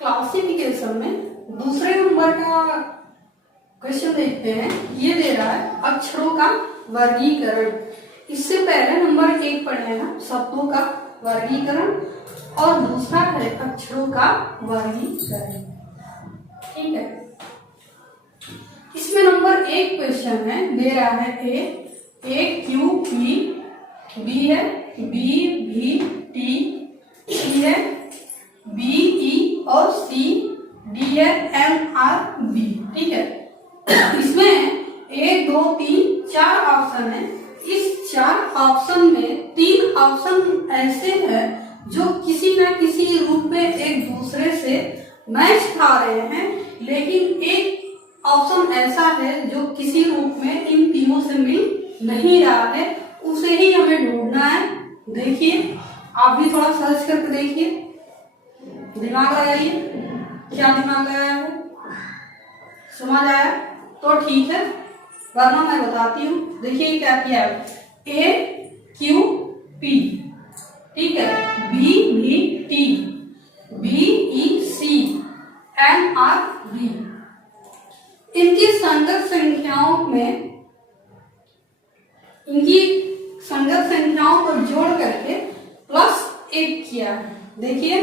Classification में दूसरे number का क्वेश्चन देखते हैं। ये दे रहा है अक्षरों का वर्गीकरण। इससे पहले नंबर 1 पढ़े हैं ना शब्दों का वर्गीकरण, और दूसरा है अक्षरों का वर्गीकरण। ठीक है, इसमें नंबर 1 क्वेश्चन है, दे रहा है ए क्यू पी, बी है बी भी टी, सी है बी ई और सी, डी है एम आर बी। ठीक है, इसमें 1 2 3 4 ऑप्शन है। इस 4 ऑप्शन में 3 ऑप्शन ऐसे हैं जो किसी न किसी रूप में एक दूसरे से मैच खा रहे हैं, लेकिन एक ऑप्शन ऐसा है जो किसी रूप में इन तीनों से मिल नहीं रहा है, उसे ही हमें ढूंढना है। देखिए, आप भी थोड़ा सर्च करके देखिए, दिमाग लगाइए। क्या दिमाग लगाया है? समझ आया तो ठीक है, वरना मैं बताती हूँ। देखिए क्या किया है, ए क्यू पी, ठीक है, बी भी टी, बी ई सी, एम आर बी। इनकी संगत संख्याओं को जोड़ करके +1 किया है। देखिए,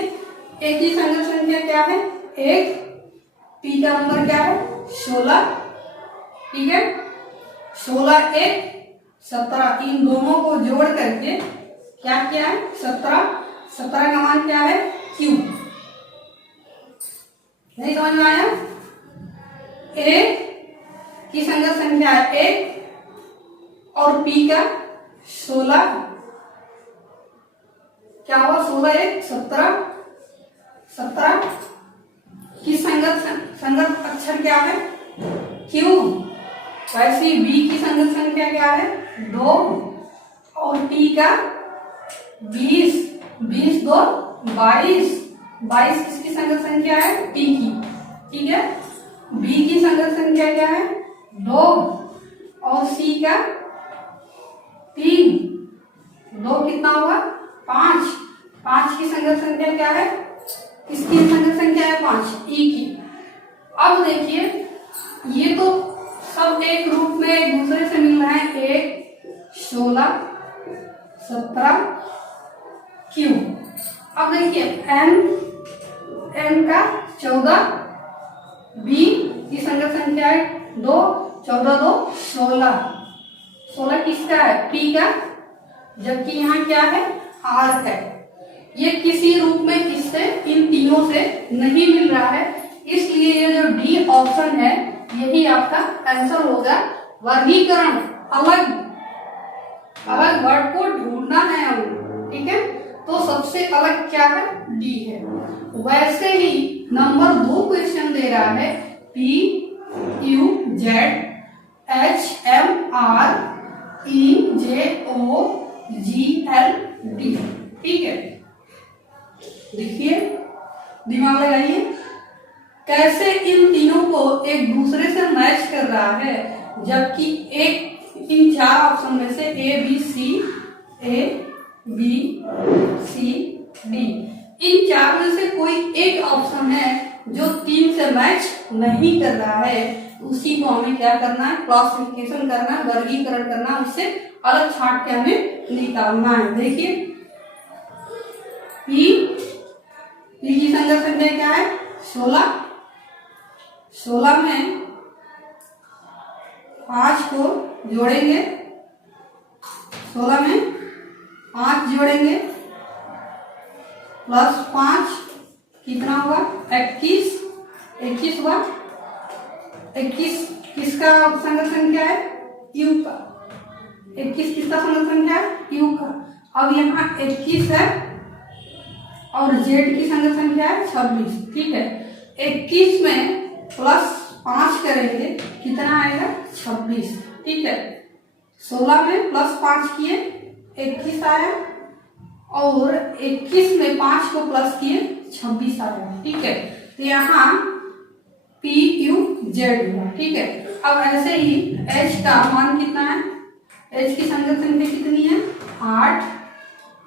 ए की संगत संख्या क्या है? 1, पी का नंबर क्या है? 16। ठीक है, 16 1 17, इन दोनों को जोड़ करके क्या किया है? 17। 17 का मान क्या है? क्यू। नहीं समझ में आया? ए की संगत संख्या है 1 और पी का 16, क्या हुआ? 16 1 17। 17 की संगत अक्षर क्या है? क्यू। वैसे बी की संगत संख्या क्या है? 2 और टी का 20। 20 2 22। 22 किसकी संगत संख्या है? टी की। ठीक है, बी की संगत संख्या क्या है? 2 और सी का 3। 2 कितना हुआ? 5। 5 की संगत संख्या क्या है? किसकी संगत संख्या है? 5, ई की। अब देखिए, ये तो सब एक रूप में एक दूसरे से मिल रहे हैं। 1 16 17 क्यू। अब देखिए, एन का 14, बी की संगत संख्या है 2, 14 2 16। 16 किसका है? पी का, जबकि यहाँ क्या है? आर है। ये किसी रूप में इससे इन तीनों से नहीं मिल रहा है, इसलिए ये जो डी ऑप्शन है यही आपका आंसर होगा। वर्गीकरण, अलग अलग वर्ड को ढूंढना है हमें। ठीक है, तो सबसे अलग क्या है? डी है। वैसे ही नंबर 2 क्वेश्चन दे रहा है P Q Z H M R E J O G L D. ठीक है, देखिए, दिमाग लगाइए, कैसे इन तीनों को एक दूसरे से मैच कर रहा है, जबकि एक इन 4 ऑप्शन में से ए बी सी डी, इन 4 में से कोई एक ऑप्शन है जो 3 से मैच नहीं कर रहा है। उसी को हमें क्या करना है? क्लासिफिकेशन करना है, वर्गीकरण करना है, उससे अलग छांट के हमें निकालना है। देखिए, पी की संगत संख्या क्या है? 16। 16 में 5 को जोड़ेंगे, 16 में 5 जोड़ेंगे +5 कितना हुआ? 21। 21 हुआ। 21 किसका संगत संख्या है? क्यू का। 21 किसका संगत संख्या है? क्यू का। अब यहाँ 21 है और जेड की संगत संख्या है 26। ठीक है, 21 में +5 करेंगे, कितना आएगा? 26। ठीक है, 16 में +5 किए 21 आया, और 21 में 5 को प्लस किए 26 आया। ठीक है, तो यहाँ पी क्यू जेड हुआ। ठीक है, अब ऐसे ही एच का मान कितना है? एच की संगत संख्या कितनी है? 8।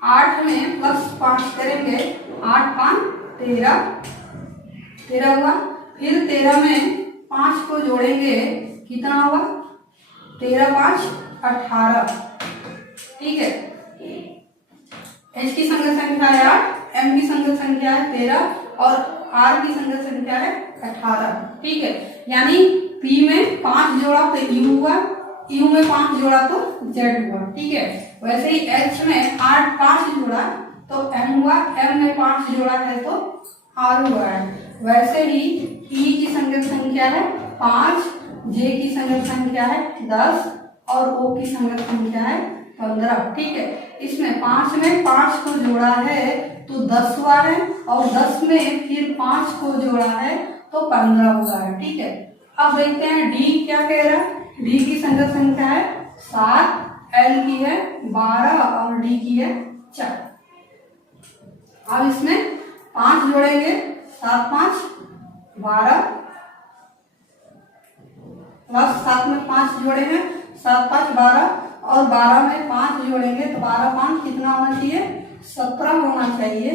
8 में +5 करेंगे, 8 5 13, 13 हुआ। फिर 13 में 5 को जोड़ेंगे, कितना होगा? 13 5 18। ठीक है, H की संगत संख्या है 8, M की संगत संख्या है 13 और R की संगत संख्या है 18। ठीक है, यानी P में 5 जोड़ा तो U हुआ, U में 5 जोड़ा तो Z हुआ। ठीक है, वैसे ही H में 5 जोड़ा तो M हुआ, M में 5 जोड़ा है तो R हुआ है। वैसे ही E की संगत संख्या है 5, J की संगत संख्या है 10 और O की संगत संख्या है 15। ठीक है, इसमें 5 में 5 को जोड़ा है तो 10 हुआ है और 10 में फिर 5 को जोड़ा है तो 15 हुआ है। ठीक है, अब देखते हैं D क्या कह रहा है। D की संगत संख्या है 7, L की है 12 और D की है 4। अब इसमें 5 जोड़ेंगे, 7 5 12 प्लस 7 में 5 जोड़े हैं, 7 5 12 और 12 में 5 जोड़ेंगे तो 12 5 कितना होना चाहिए? 17 होना चाहिए।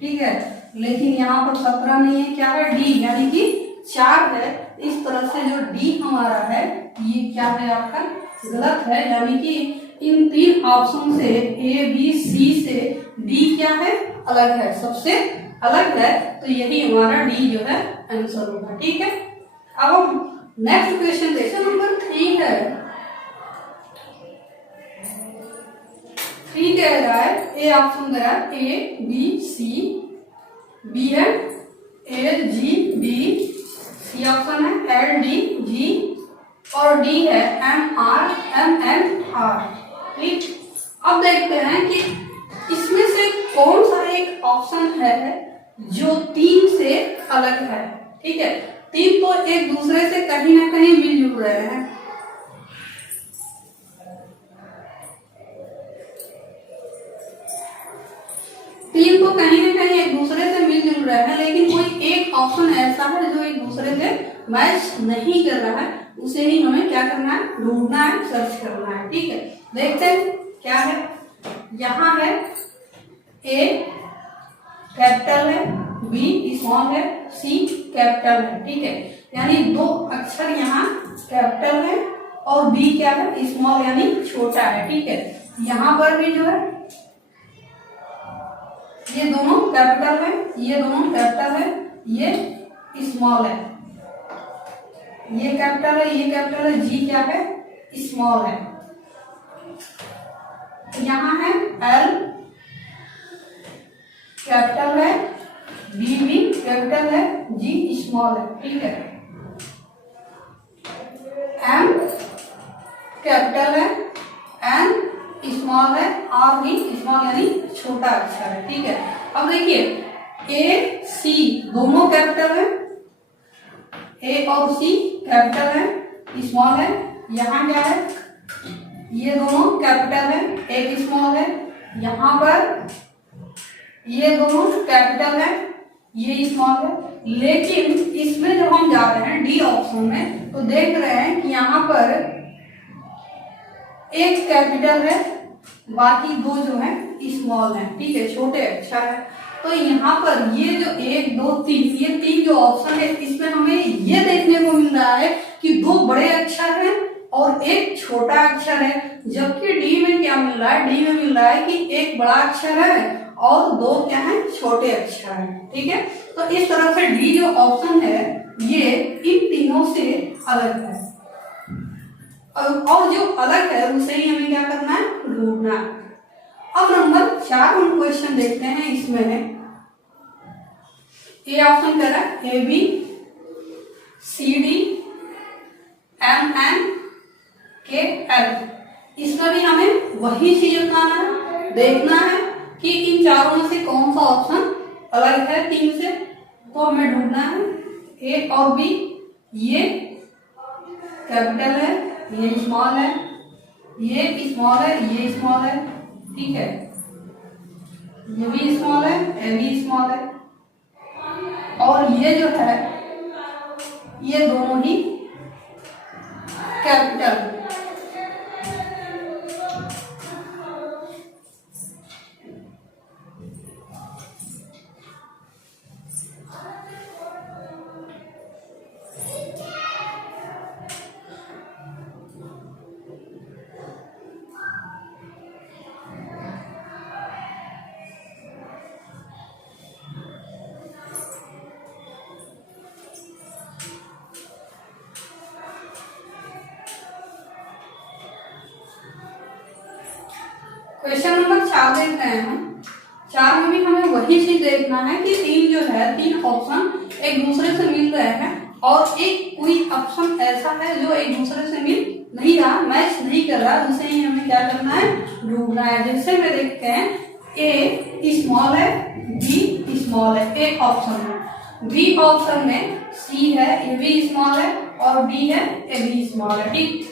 ठीक है, लेकिन यहाँ पर 17 नहीं है, क्या है? D यानी कि 4 है। इस तरह से जो D हमारा है ये क्या है? आपका गलत है। यानी कि इन 3 ऑप्शन से A B C से D क्या है? अलग है, सबसे अलग है। तो यही हमारा D जो है आंसर होगा। ठीक है, अब हम नेक्स्ट क्वेश्चन देखते हैं। नंबर 3 है। 3 कह रहा है, ए ऑप्शन दे रहा है A B C, B है L G D, C option है L D G और D है M R M N R। ठीक, अब देखते हैं कि इसमें से कौन सा एक ऑप्शन है जो 3 से अलग है। ठीक है, 3 तो एक दूसरे से कहीं ना कहीं मिलजुल रहे हैं। तीन तो कहीं ना कहीं एक दूसरे से मिलजुल रहे हैं, लेकिन कोई एक ऑप्शन ऐसा है जो एक दूसरे से मैच नहीं कर रहा है, उसे ही हमें क्या करना है? ढूंढना है, सर्च करना है। ठीक है, देखते हैं क्या है। यहाँ है A कैपिटल है, B स्मॉल है, C कैपिटल है। ठीक है, यानी 2 अक्षर यहाँ कैपिटल है और B क्या है? स्मॉल यानी छोटा है। ठीक है, यहाँ पर भी जो है ये दोनों कैपिटल है, ये दोनों कैपिटल है, ये स्मॉल है, ये कैपिटल है, ये कैपिटल है, जी क्या है? स्मॉल है। यहाँ है L कैपिटल है, B भी कैपिटल है, G स्मॉल है। ठीक है, M कैपिटल है, N स्मॉल है, R भी स्मॉल यानी छोटा अक्षर है। ठीक है, अब देखिए A C दोनों कैपिटल है, A और C कैपिटल है, स्मॉल है। यहाँ क्या है? ये दोनों कैपिटल है, एक स्मॉल है। यहाँ पर ये दोनों कैपिटल है, ये स्मॉल है। लेकिन इसमें जब हम जा रहे हैं डी ऑप्शन में तो देख रहे हैं कि यहाँ पर एक कैपिटल है, बाकी 2 जो है स्मॉल है। ठीक है, छोटे अक्षर है। तो यहाँ पर ये जो 1 2 3 ये 3 जो ऑप्शन है इसमें हमें ये देखने को मिल रहा है कि 2 बड़े अक्षर हैं और एक छोटा अक्षर है, जबकि डी में क्या मिल रहा है? डी में मिल रहा है कि एक बड़ा अक्षर है और 2 क्या है? छोटे अक्षर हैं। ठीक है, तो इस तरह से डी जो ऑप्शन है ये इन तीनों से अलग है और जो अलग है उसे ही हमें क्या करना है? ढूंढना है। अब नंबर 4 हम क्वेश्चन देखते हैं। इसमें ए ऑप्शन कर रहा है A B C D M N K L. इसमें भी हमें वही चीज अपनाना है, देखना है कि इन चारों में से कौन सा ऑप्शन अलग है 3 से। तो हमें ढूंढना है ए और बी, ये कैपिटल है, ये स्मॉल है, ये स्मॉल है, ये स्मॉल है। ठीक है, ये भी स्मॉल है, ये भी स्मॉल है और ये जो है ये दोनों ही कैपिटल। क्वेश्चन नंबर 4 देख रहे हैं हम। 4 में भी हमें वही चीज देखना है कि तीन ऑप्शन एक दूसरे से मिल रहे हैं और एक कोई ऑप्शन ऐसा है जो एक दूसरे से मिल नहीं रहा, मैच नहीं कर रहा, जिसे ही हमें क्या करना है, ढूंढना है। जैसे में देखते हैं ए स्मॉल है, बी स्मॉल है एक ऑप्शन में, बी ऑप्शन में सी है, ए बी स्मॉल है और डी है, ए बी स्मॉल है। ठीक,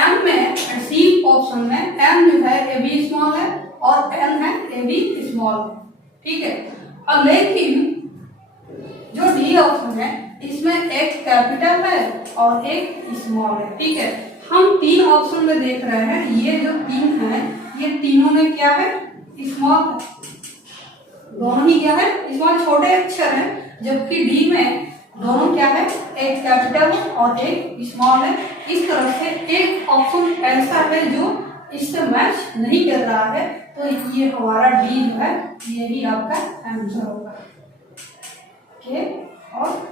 एम में सी ऑप्शन में एम जो है ए बी स्मॉल है और एन है ए बी स्मॉल है। ठीक है, अब लेकिन जो डी ऑप्शन है इसमें एक कैपिटल है और एक स्मॉल है। ठीक है, हम तीन ऑप्शन में देख रहे हैं, ये जो तीन है ये तीनों में क्या है, स्मॉल है, दोनों ही क्या है, स्मॉल छोटे अक्षर हैं, जबकि डी में दोनों क्या है, एक कैपिटल और एक स्मॉल है। इस तरह से एक ऑप्शन ऐसा है जो इससे मैच नहीं कर रहा है, तो ये हमारा डी जो है यही आपका आंसर होगा। ओके, और